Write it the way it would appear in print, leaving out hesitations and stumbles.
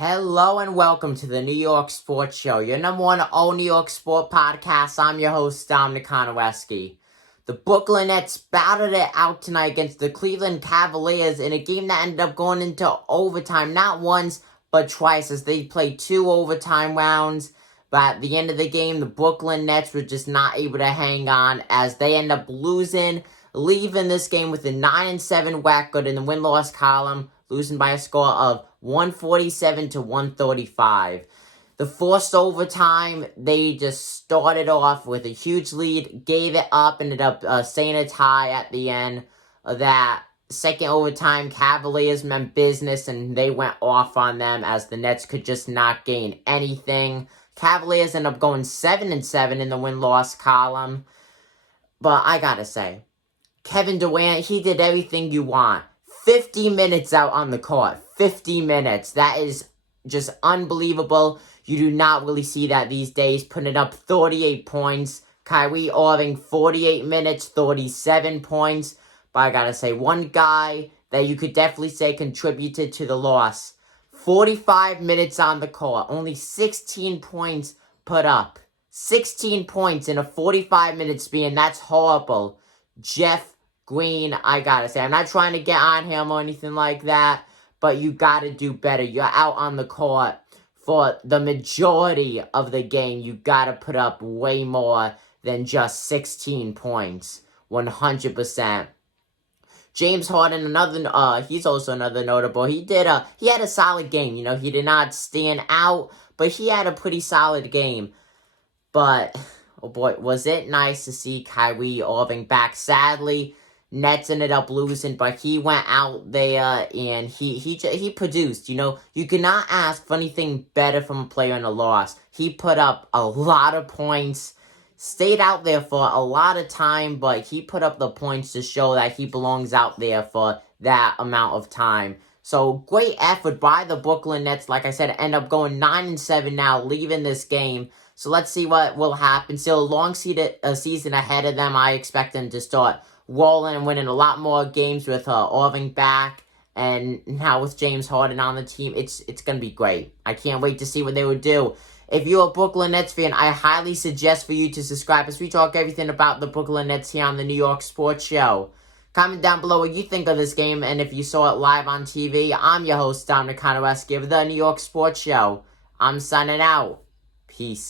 Hello and welcome to the New York Sports Show, your number one all New York sport podcast. I'm your host, Dominic Konowski. The Brooklyn Nets battled it out tonight against the Cleveland Cavaliers in a game that ended up going into overtime, not once, but twice, as they played 2 overtime rounds. But at the end of the game, the Brooklyn Nets were just not able to hang on as they end up losing, leaving this game with a 9-7 record in the win-loss column, losing by a score of 147 to 135. The forced overtime, they just started off with a huge lead, gave it up, ended up saying a tie at the end of that. Second overtime, Cavaliers meant business, and they went off on them as the Nets could just not gain anything. Cavaliers ended up going 7-7 in the win-loss column. But I gotta say, Kevin Durant, he did everything you want. 50 minutes out on the court. 50 minutes. That is just unbelievable. You do not really see that these days. Putting up 38 points. Kyrie Irving, 48 minutes, 37 points. But I gotta say, one guy that you could definitely say contributed to the loss. 45 minutes on the court. Only 16 points put up. 16 points in a 45-minute span. That's horrible. Jeff Green, I gotta say, I'm not trying to get on him or anything like that, but you gotta do better. You're out on the court for the majority of the game. You gotta put up way more than just 16 points. 100%. James Harden, he's also another notable. He had a solid game. You know, he did not stand out, but he had a pretty solid game. But, oh boy, was it nice to see Kyrie Irving back. Sadly, Nets ended up losing, but he went out there and he produced. You know, you cannot ask for anything better from a player in a loss. He put up a lot of points, stayed out there for a lot of time, but he put up the points to show that he belongs out there for that amount of time. So, great effort by the Brooklyn Nets. Like I said, end up going 9-7 now, leaving this game. So, let's see what will happen. Still a long season ahead of them. I expect them to start rolling and winning a lot more games with Irving back. And now with James Harden on the team, it's going to be great. I can't wait to see what they would do. If you're a Brooklyn Nets fan, I highly suggest for you to subscribe as we talk everything about the Brooklyn Nets here on the New York Sports Show. Comment down below what you think of this game, and if you saw it live on TV. I'm your host, Dominic Konowski of the New York Sports Show. I'm signing out. Peace.